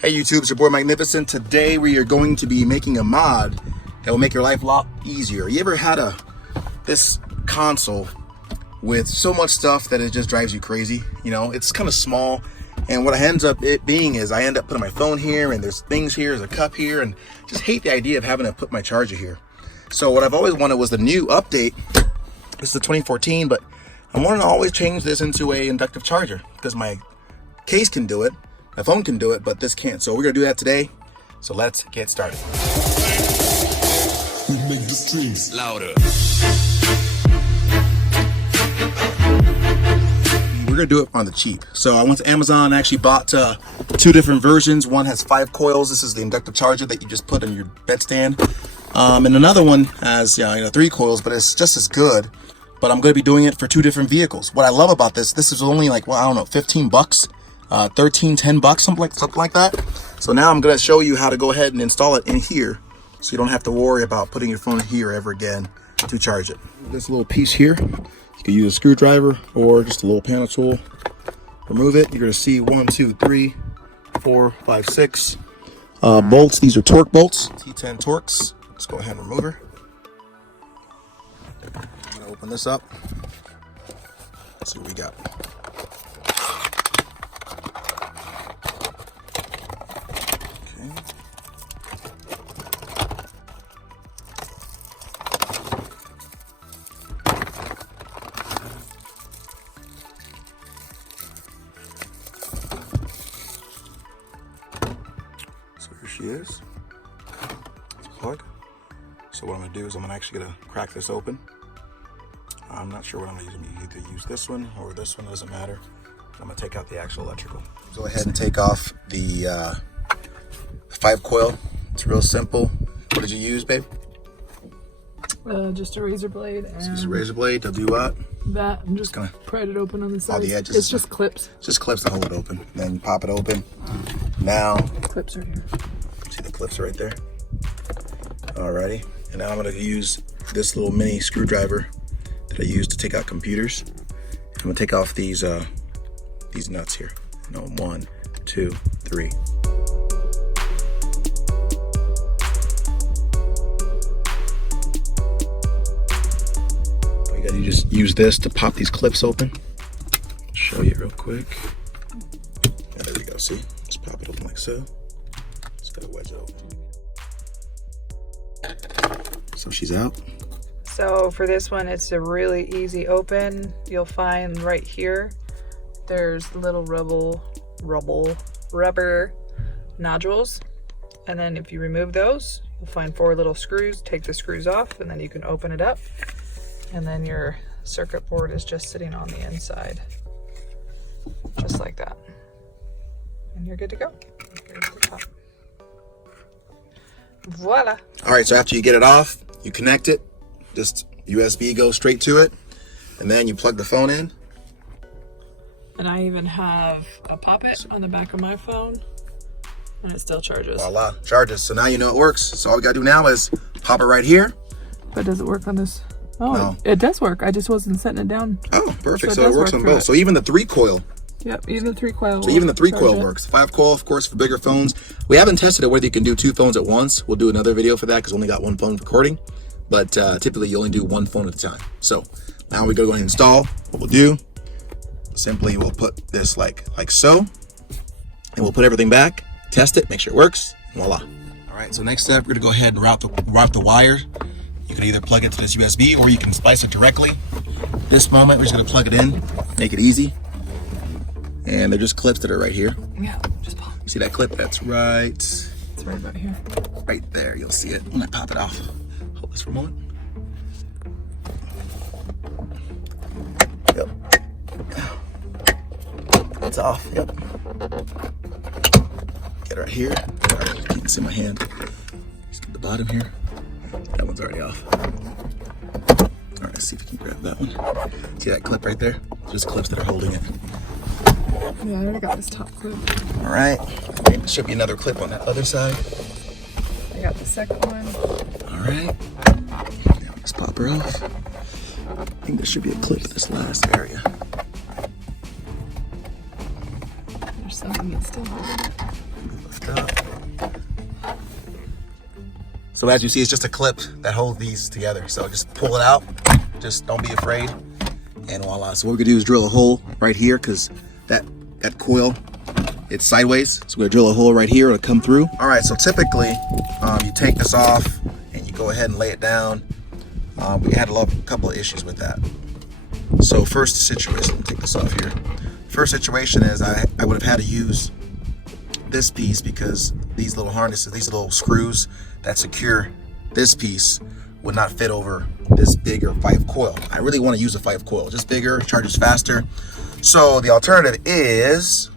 Hey YouTube, it's your boy Magnificent. Today we are going to be making a mod that will make your life a lot easier. You ever had this console with so much stuff that it just drives you crazy? You know, it's kind of small, and what ends up it being is I end up putting my phone here, and there's things here, there's a cup here, and just hate the idea of having to put my charger here. So what I've always wanted was the new update. This is the 2014, but I wanted to always change this into a inductive charger because my case can do it. My phone can do it, but this can't. So we're gonna do that today. So let's get started. We make the streams louder. We're gonna do it on the cheap. So I went to Amazon and actually bought two different versions. One has 5 coils. This is the inductive charger that you just put in your bedstand. And another one has 3 coils, but it's just as good. But I'm gonna be doing it for 2 different vehicles. What I love about this is only like, well, I don't know, 15 bucks. 13, 10 bucks, something like that. So now I'm gonna show you how to go ahead and install it in here, so you don't have to worry about putting your phone here ever again to charge it. This little piece here, you can use a screwdriver or just a little panel tool. Remove it. You're gonna see 1, 2, 3, 4, 5, 6 bolts. These are torque bolts, T10 Torx. Let's go ahead and remove her. I'm gonna open this up. Let's see what we got. So here she is. It's a plug. So what I'm gonna do is I'm actually gonna crack this open. I'm not sure what I'm gonna use. I'm gonna either use this one or this one, doesn't matter. I'm gonna take out the actual electrical. Go ahead and take off the 5 coil. It's real simple. What did you use, babe? Just a razor blade. And Just a razor blade to do what? That. I'm just gonna pry it open on the side. All the edges. It's just clips. Just clips to hold it open. Then you pop it open. Now, Clips right here. see the clips right there? Alrighty. And now I'm gonna use this little mini screwdriver that I use to take out computers. I'm gonna take off these nuts here. No, 1, 2, 3. You just use this to pop these clips open. Show you real quick. Yeah, there we go. See, just pop it open like so. Just gotta wedge it open. So she's out. So for this one, it's a really easy open. You'll find right here, there's little rubber nodules. And then if you remove those, you'll find 4 little screws. Take the screws off, and then you can open it up. And then your circuit board is just sitting on the inside, just like that. And you're good to go. Here's the top. Voila. All right, so after you get it off, you connect it. Just USB goes straight to it. And then you plug the phone in. And I even have a pop-it on the back of my phone, and it still charges. Voila, charges. So now you know it works. So all we gotta do now is pop it right here. But does it work on this? Oh, No. it does work. I just wasn't setting it down. Oh, perfect. So So it it works does on work both. for So even the 3 coil. Yep, even the 3 coil. So even the 3 charge coil it. works. 5 coil, of course, for bigger phones. We haven't tested it whether you can do 2 phones at once. We'll do another video for that because we only got 1 phone recording. But typically you only do 1 phone at a time. So now we go ahead and install. What we'll do, simply we'll put this like so. And we'll put everything back, test it, make sure it works, and voila. All right, so next step, we're gonna go ahead and route the wire. You can either plug it to this USB or you can splice it directly. This moment, we're just gonna plug it in, make it easy. And they're just clips that are right here. Yeah, just pop. You see that clip? That's right. It's right about here. Right there, you'll see it when I pop it off. Hold this for a moment. Yep. It's off, yep. Get it right here. All right, you can see my hand. Just get the bottom here. That one's already off. All right, let's see if we can grab that one. See that clip right there? Just clips that are holding it. Yeah, I already got this top clip. All right, there should be another clip on that other side. I got the second one. All right, now let's pop her off. I think there should be a clip in this last area. There's something that's still holding it. Lift up. So as you see, it's just a clip that holds these together. So just pull it out, just don't be afraid, and voila. So what we're gonna do is drill a hole right here, because that coil, it's sideways. So we're gonna drill a hole right here to come through. All right, so typically you take this off and you go ahead and lay it down. We had a couple of issues with that. So first situation, let me take this off here. First situation is I would have had to use this piece, because these little harnesses, these little screws that secure this piece would not fit over this bigger 5 coil. I really want to use a 5 coil, just bigger, charges faster. So the alternative is...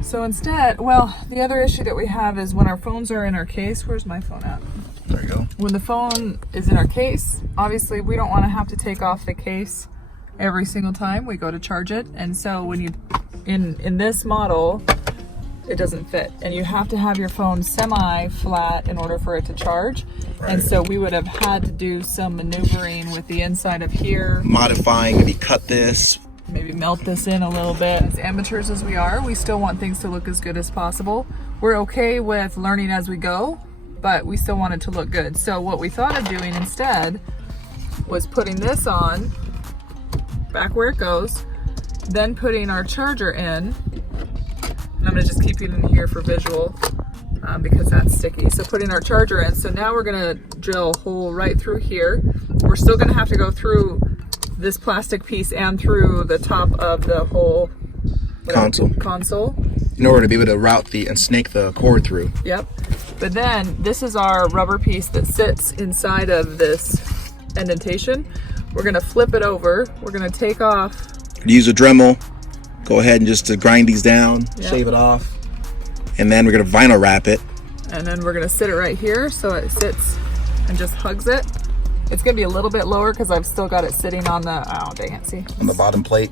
So instead, well, the other issue that we have is when our phones are in our case. Where's my phone at? There you go. When the phone is in our case, obviously we don't want to have to take off the case every single time we go to charge it. And so when you, in this model, it doesn't fit, and you have to have your phone semi-flat in order for it to charge. Right. And so we would have had to do some maneuvering with the inside of here, modifying, maybe cut this, maybe melt this in a little bit. As amateurs as we are, we still want things to look as good as possible. We're okay with learning as we go, but we still want it to look good. So what we thought of doing instead was putting this on back where it goes, then putting our charger in. I'm gonna just keep it in here for visual because that's sticky. So putting our charger in. So now we're gonna drill a hole right through here. We're still gonna have to go through this plastic piece and through the top of the whole console in order to be able to route and snake the cord through. Yep. But then this is our rubber piece that sits inside of this indentation. We're gonna flip it over. We're gonna take off. Use a Dremel. Go ahead and just to grind these down, shave it off, and then we're gonna vinyl wrap it. And then we're gonna sit it right here so it sits and just hugs it. It's gonna be a little bit lower because I've still got it sitting on the, oh dang it, see? On the bottom plate.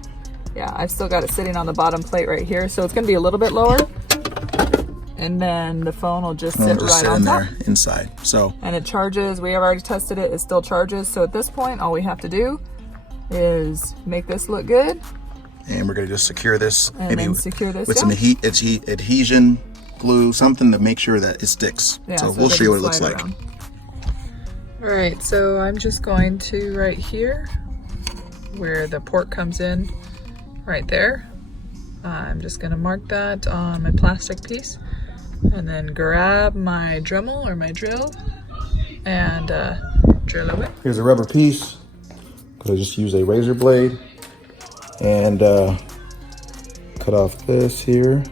Yeah, I've still got it sitting on the bottom plate right here. So it's gonna be a little bit lower. And then the phone will just sit right on top. There inside, so. And it charges, we have already tested it, it still charges. So at this point, all we have to do is make this look good. And we're gonna just secure this, and maybe secure this with some adhesion glue, something to make sure that it sticks. Yeah, so we'll show you what it looks like. All right, so I'm just going to right here, where the port comes in, right there. I'm just gonna mark that on my plastic piece, and then grab my Dremel or my drill, and drill away. Here's a rubber piece. I just use a razor blade and cut off this here.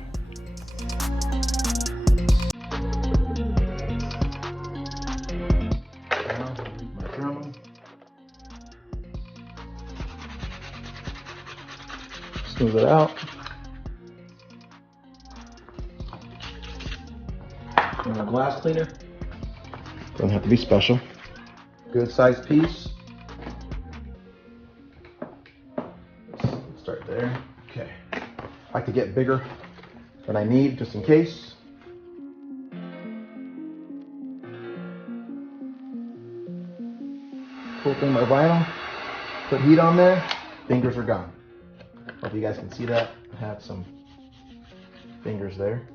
Smooth it out. And a glass cleaner. Doesn't have to be special. Good sized piece. Start there. Okay. I like to get bigger than I need just in case. Pull through my vinyl. Put heat on there. Fingers are gone. Hope you guys can see that. I have some fingers there.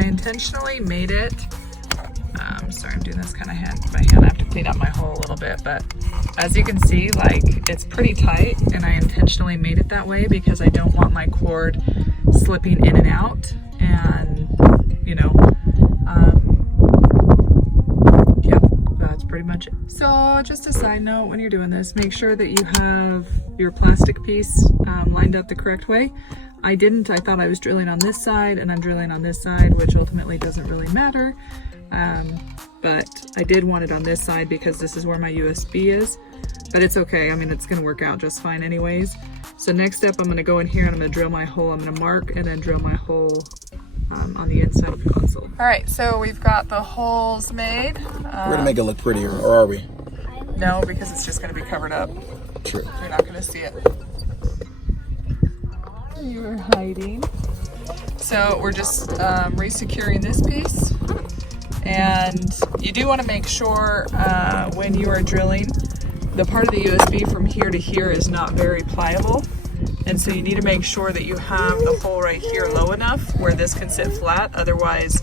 Intentionally made it. Sorry, I'm doing this kind of by hand. I have to clean up my hole a little bit, but as you can see, like, it's pretty tight, and I intentionally made it that way because I don't want my cord slipping in and out, and you know, yep, that's pretty much it. So just a side note, when you're doing this, make sure that you have your plastic piece lined up the correct way. I didn't. I thought I was drilling on this side, and I'm drilling on this side, which ultimately doesn't really matter. But I did want it on this side because this is where my USB is. But it's okay. I mean, it's going to work out just fine anyways. So next step, I'm going to go in here and I'm going to drill my hole. I'm going to mark and then drill my hole on the inside of the console. All right, so we've got the holes made. We're going to make it look prettier, or are we? No, because it's just going to be covered up. True. You're not going to see it. You were hiding. So we're just re-securing this piece. And you do want to make sure when you are drilling, the part of the USB from here to here is not very pliable. And so you need to make sure that you have the hole right here low enough where this can sit flat. Otherwise,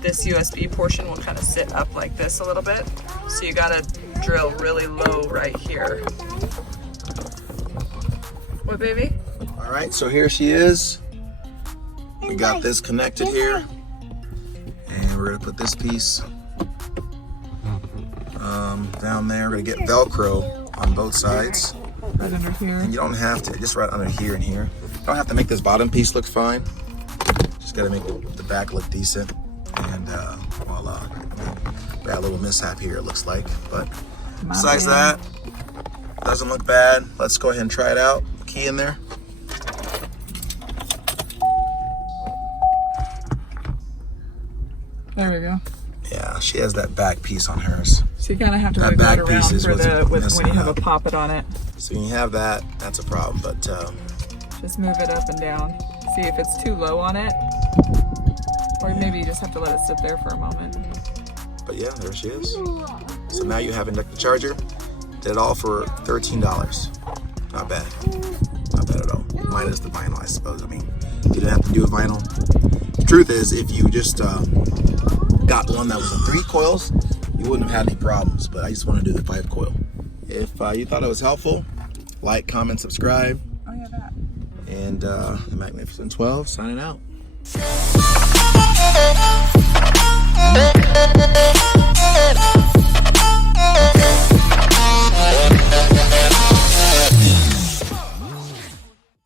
this USB portion will kind of sit up like this a little bit. So you gotta drill really low right here. What, baby? All right, so here she is. We got this connected here. And we're gonna put this piece down there. We're gonna get Velcro on both sides. Right under here. And you don't have to, just right under here and here. You don't have to make this bottom piece look fine. Just gotta make the back look decent. And voila. Bad little mishap here, it looks like. But besides that, doesn't look bad. Let's go ahead and try it out. Key in there. There we go. Yeah, she has that back piece on hers. So you kind of have to That move back that piece around is for what's when you have a messing poppet on it. So when you have that, that's a problem. But Just move it up and down. See if it's too low on it. Or maybe you just have to let it sit there for a moment. But yeah, there she is. So now you have inductive charger. Did it all for $13. Not bad. Not bad at all. Minus the vinyl, I suppose. I mean, you didn't have to do a vinyl. The truth is, if you just got one that was in 3 coils, you wouldn't have had any problems. But I just want to do the 5 coil. If you thought it was helpful, like, comment, subscribe. Oh yeah, that. And the Magnificent 12 signing out. Thank you.